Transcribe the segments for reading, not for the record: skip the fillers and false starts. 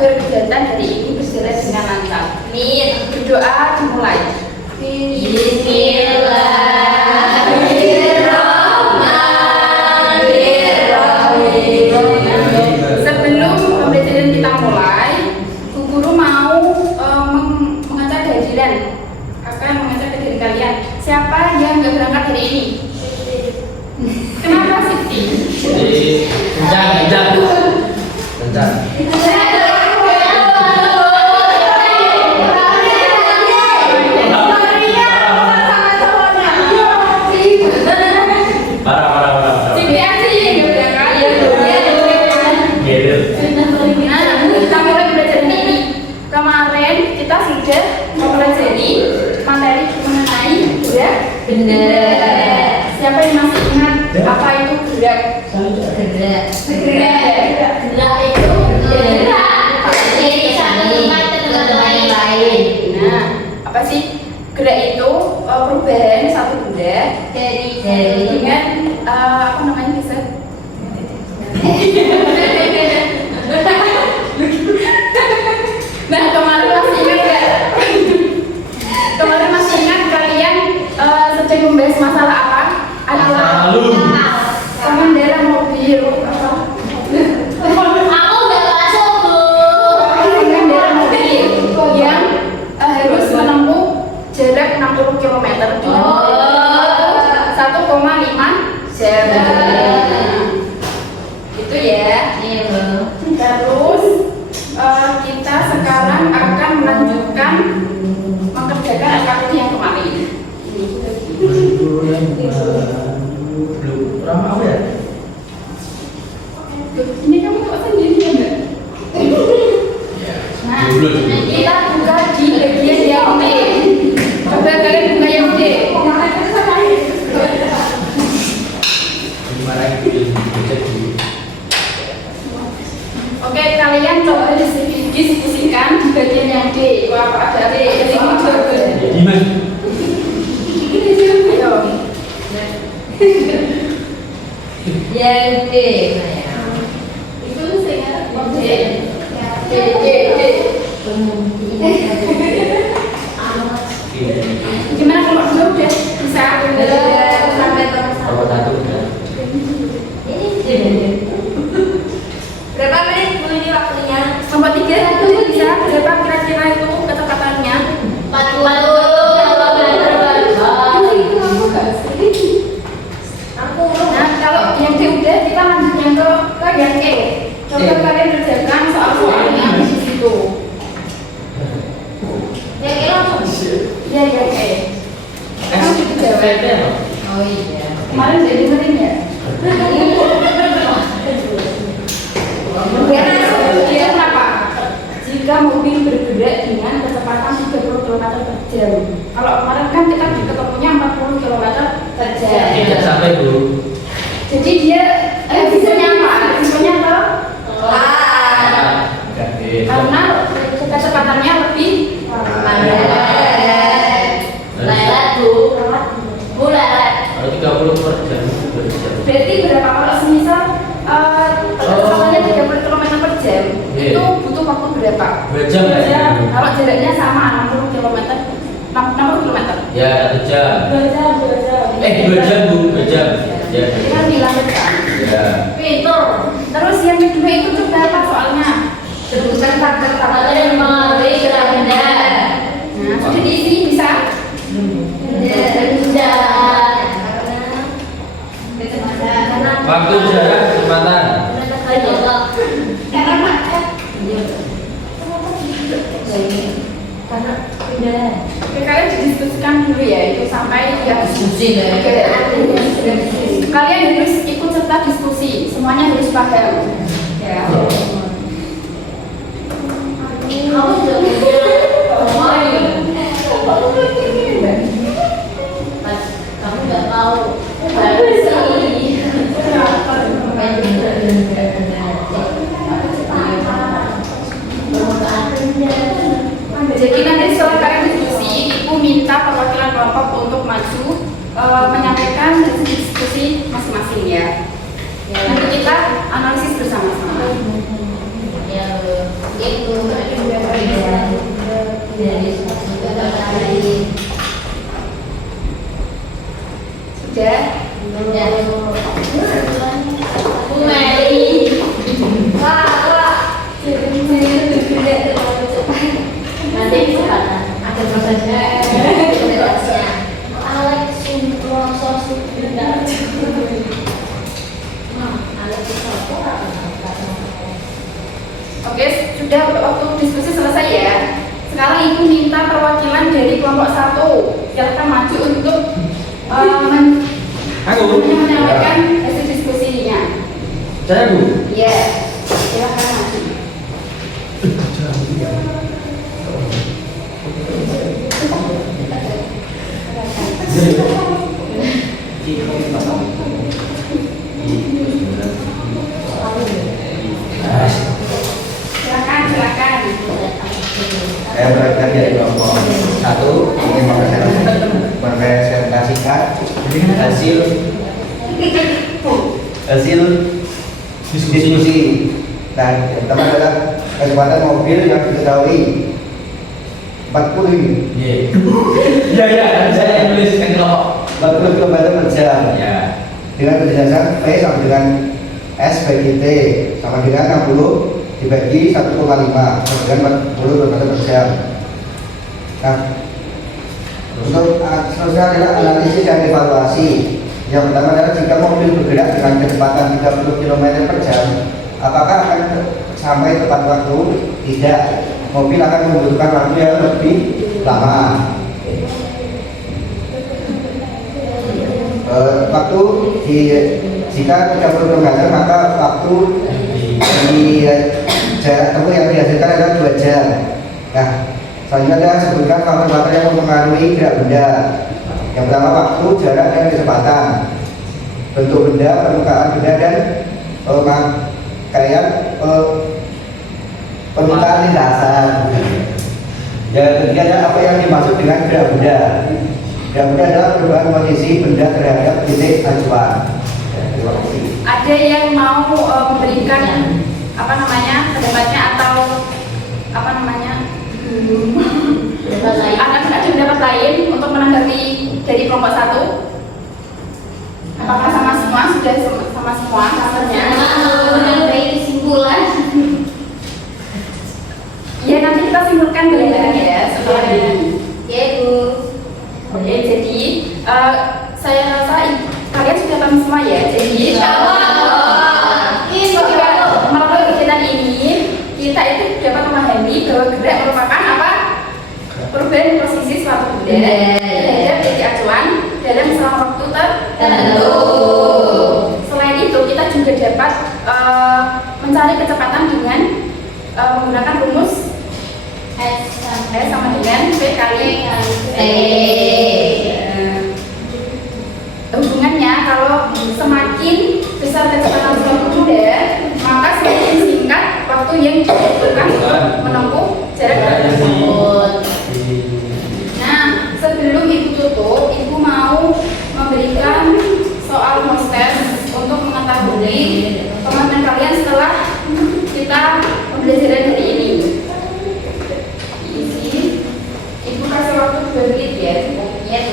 agar kegiatan hari ini berjalan dengan lancar. Amin. Berdoa dimulai. Bismillahirrahmanirrahim. Sebelum pembelajaran kita mulai, Bu Guru mau mengajak kehadiran. Akan mengajak kehadiran kalian. Siapa yang nggak berangkat hari ini? Kenapa Siti? Kencang. Parah. Siti aja yang nggak berangkat. Nah, kita mulai belajar ini. Kemarin kita sudah mempelajari materi mengenai gerak benda. Siapa yang masih ingat apa itu gerak? Gerak itu dari satu tempat ke tempat lain. Nah, apa sih gerak itu? Perubahan satu benda dari dengan apa namanya bisa? Nah, kemarin masih ingat kalian sedang membahas masalah apa? Adalah pengendara mobil apa? Pengendara mobil yang harus menempuh jarak 60 km di 1,5 jam. Itu ya. Terus kita sekarang akan melanjutkan mengerjakan LKPD yang kemarin. Ini kamu kok sendiri ya enggak? Nah, kita buka di bagian yang B. Coba kalian buka yang B. Oke, kalian coba diskusikan di bagian yang D. Apa ada D? Jadi yang D. Itu saya D. Gimana kalau dulu udah bisa sampai berapa menit Bu ini waktunya? Nomor 3 itu bisa berapa kira-kira itu kecepatannya? 40 Nah, kalau yang D udah kita lanjutkan ke yang E. Coba kalian kerjakan soal-soalnya di situ. Yang E langsung? Iya, yang E. Kamu sudah jawab. Oh iya. Kemarin jadi sering ya? Dia kenapa? Jika mobil bergerak dengan kecepatan 30 km per jam. Kalau kemarin kan kita ketemunya 40 km per jam. Tidak sampai Bu. Jadi dia risikonya apa? Risikonya apa? Karena kecepatannya lebih lelet Bu. Kalau 30 per jam. Berarti berapa? Kalau semisal kecepatannya 30 km per jam, itu butuh waktu berapa? 2 jam ya? Kalau jaraknya sama 60 km. 60 km. Ya, 1 jam. 2 jam. 2 jam Bu, 2 jam. Ya. Kita bilang kan. Ya. Pintar. Terus yang kedua itu juga apa soalnya? Sebutkan kata-kata yang mengalami gerak benda. Nah, sudah diisi bisa? Benda. Waktu, jarak, kecepatan. Karena benda. Oke, kalian didiskusikan dulu ya, itu sampai yang Diskusi ya. Kalian harus ikut serta diskusi, semuanya harus paham. Ya. Kamu nggak tahu. Jadi nanti setelah kalian diskusi, Ibu minta perwakilan kelompok untuk maju menyampaikan hasil diskusi masing-masing ya. Nanti kita analisis bersama-sama. Ya, itu. Sudah. Meli. Wah. Nanti kecepatan. Ada prosesnya. Alex Sumproso Subida. Oke, sudah waktu diskusi selesai ya. Sekarang ibu minta perwakilan dari kelompok 1 silakan maju untuk menyampaikan hasil diskusinya. Saya Bu. Iya, silakan maju. Silakan. Saya berangkat dari kelompok 1 ingin mempresentasikan hasil diskusi. Nah, yang pertama adalah kecepatan mobil yang diketahui 40 ini. Ya, saya nulis kan kelompok 40 km per jam. ya. Dengan kejelasan P sama dengan S bagi T sama dengan 60 dibagi 1,5 sama dengan 40 km per jam. Nah, untuk seterusnya adalah analisis dan evaluasi. Yang pertama adalah jika mobil bergerak dengan kecepatan 30 km per jam, apakah akan sampai tepat waktu? Tidak. Mobil akan membutuhkan waktu yang lebih lama. Waktu jika 30 km maka waktu di jarak tempuh yang dihasilkan adalah 2 jam. Nah, selanjutnya adalah sebutkan faktor-faktor yang mempengaruhi gerak benda. Yang pertama waktu, jarak, dan kecepatan. Bentuk benda, permukaan benda, dan permukaan lintasan. Yang ketiga adalah apa yang dimaksud dengan gerak benda. Gerak benda adalah perubahan posisi benda terhadap titik acuan. Terima kasih. Ada yang mau memberikan pendapatnya atau ada pendapat lain untuk menanggapi dari kelompok 1? Apakah sama semua sudah sama semua hasilnya? Menanggapi kesimpulan. Ya, nanti kita simpulkan bareng-bareng ya setelah ini. Ya, Bu. Oke, jadi saya rasa kalian sudah paham semua ya. Jadi melalui kegiatan ini kita itu dapat memahami bahwa gerak merupakan apa? Perubahan posisi suatu benda terhadap titik acuan dalam selang waktu tertentu. Selain itu kita juga dapat mencari kecepatan dengan menggunakan rumus S sama dengan V kali T. Hubungannya kalau semakin besar kecepatan suatu benda, maka semakin singkat waktu yang dibutuhkan untuk menempuh jarak tersebut. Nah, sebelum Ibu tutup, Ibu mau memberikan soal hostess untuk mengetahui teman-teman kalian setelah kita pembelajaran hari ini. Ibu kasih waktu 2 menit ya. Ya,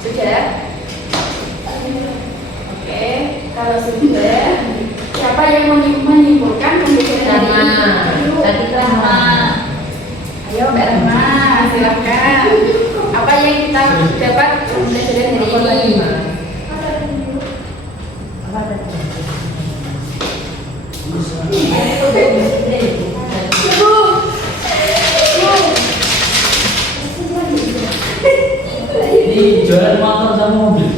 Sudah? Oke, kalau sudah, siapa yang menyimpulkan pembelajaran ini? Ayo Mbak Rahma, silakan. Apa yang kita dapat pembelajaran hari ini? Ini jualan motor sama mobil.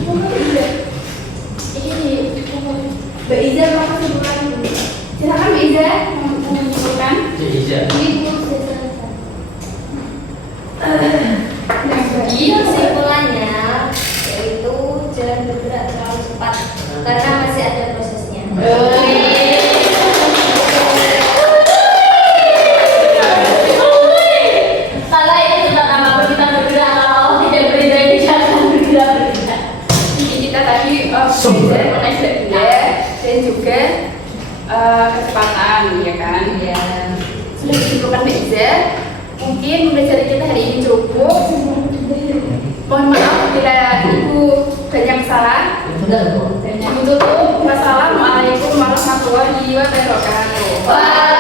Mbak Iza mau kesimpulan dulu. Silakan Mbak Iza menyimpulkan. Iya. Kesimpulannya yaitu jangan bergerak terlalu cepat karena masih ada prosesnya. Kalau itu tentang apa kita bergerak, kalau tidak bergerak jangan bergerak. Ini kita tadi belajar mengenai belajar dan juga kecepatan, ya kan? Ya. Sudah disimpulkan Mbak Iza. Mungkin pembelajaran kita hari ini cukup. Mohon maaf bila Ibu banyak salah. Benar kok. Ibu tutup. Wassalamualaikum warahmatullahi wabarakatuh.